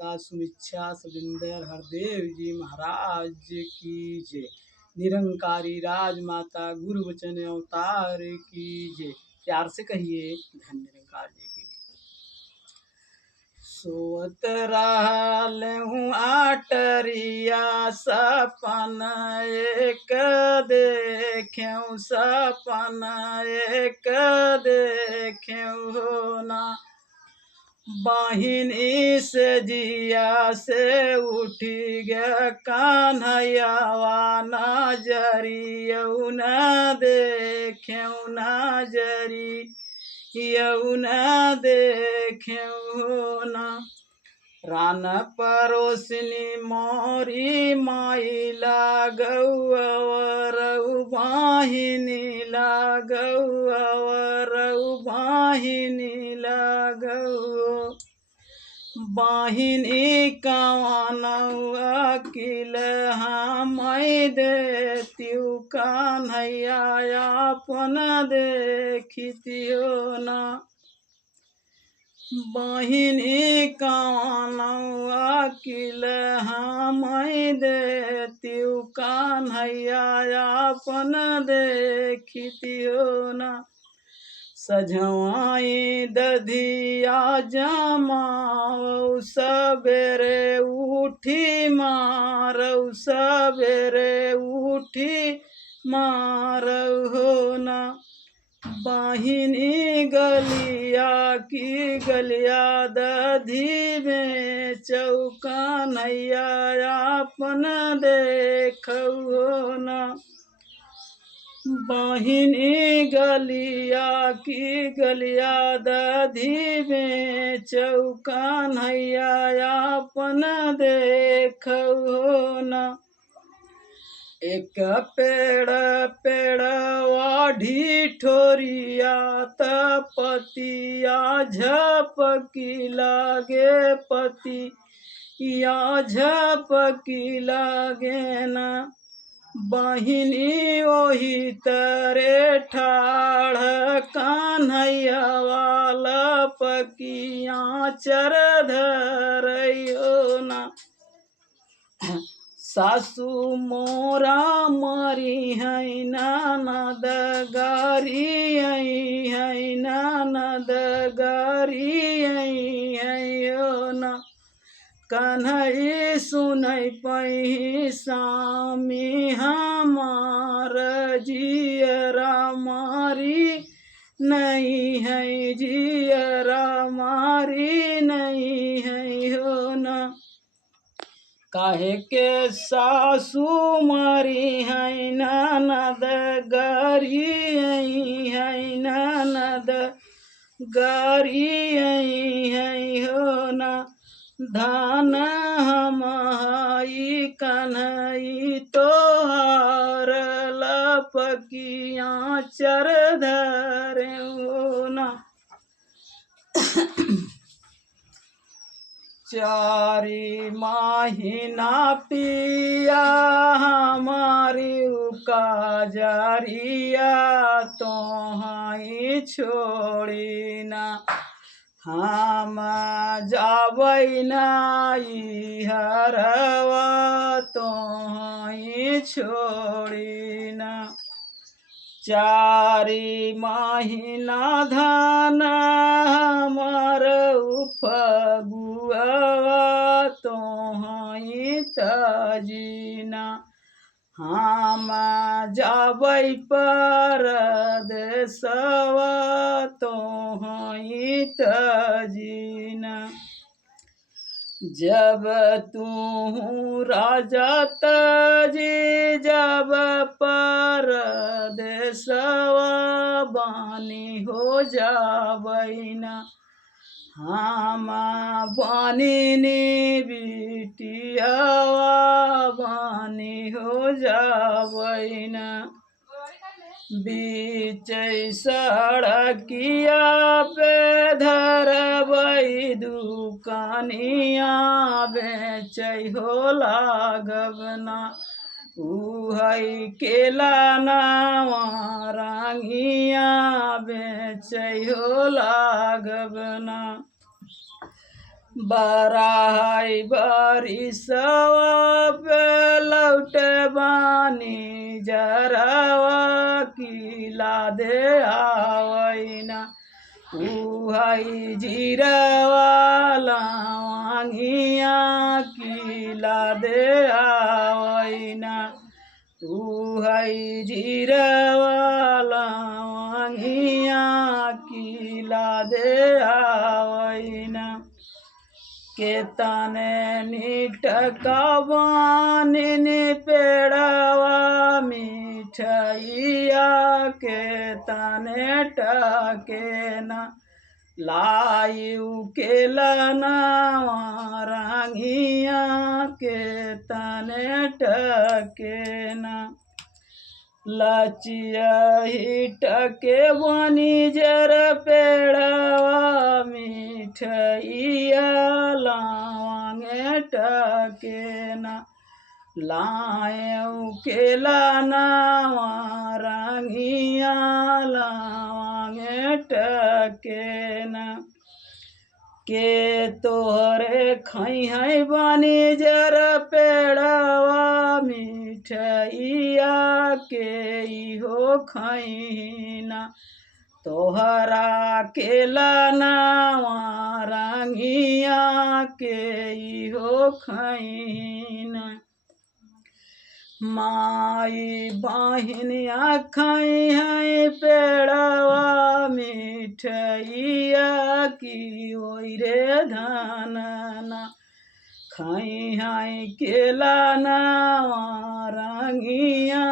माता सुमिच्छा सविंदर हरदेव जी महाराज की जय। निरंकारी राजमाता गुरु वचन अवतार की जय। प्यार से कहिए धन निरंकार जी की। सोत रहलहूँ आटरिया सपन एक देख्यौं, सपन एक देख्यौं हो ना। बहिनी से जिया से उठी गया कान्हैयावा नजरियौ न देख्यौं, नजरी यौ न देख्यौं ना। रान परोसनी मोरी माई लागौ अवरौ बाहिनी लागौ अवरौ बाहिनी लागौ। बाहिनी कवनौ अकिल हमै देतियौ कान्हैया अपन देखितियो ना। बहिनी कवनौ अकिल हमै देतियौ कान्हैया अपन देखितियो ना। सझवाई दधिया जमावौ सबेरे उठी मारौ, सबेरे उठी मारौ हो ना। बहिनी गलिया की गलिया दधी बेचौ कान्हैया अपन देखौ हो ना। बहिनी गलिया की गलिया दधी बेचौ कान्हैया अपन देखौ हो ना। एक पेड़ पेड़वा ढिठोरिया पतिया झपकी लागे, पतिया झपकी लागे ना। बहिनी ओही तरे ठाढ़ कान्हैया वाला पकिया चर धरैयो ना। सासू मोरा मारी है ननद गारी है, ननद गारी है ओ ना। कन्हई सुनै पही सामी हमार जियरा मारी नहीं है, जियरा मारी नहीं है हो ना। काहे के सासू मारी है ननद गारी है, ननद गारी है हो ना। धन हम हई कन्हई तोहार लपकिया चर धरे हो ना। चारी महीना पिया हमारी काजरिया तोहाई छोड़ी ना। हम जाबै नाई हरवा तोहाई छोड़ी ना। चारी महीना धान हमार फगुआ तोहाई तजीना। हम जाबै परदेसवा तोहाई तजीना। जब तू राजा तजी जब परदेसवा बानी हो जाबै ना। हम बानिनी बिटियावा बानी हो जाबै ना। बीच सड़किया पे धरबै दुकानिया बेचै हो लागब ना। उहै केला नारंगिया बेचै हो लागब ना। बराई बरिसवा पे लौटे बानी जरवा किला दे आवैना उहाई जीरवा लावांगिया किला दे आवैना उहाई जीरवा लावांगिया किला दे आवैना के तने निटकवानिन पेड़वा मिठैया के तने टकेना लायु के लनवा रंगिया के तने टकेना लचिया हिटके बनी जर पेड़वा मिठैया लावांगे टकेना लायऊ के लानवा रंगिया लावांगे टकेना के तोहरे खई है बनी जर पेड़वा मिठैया के इहो खैना तोहरा के लनवा रंगिया के इहो खैना माई बहिनिया खई है पेड़वा मिठैया की ओई रे धनना खई है केला नवा रंगिया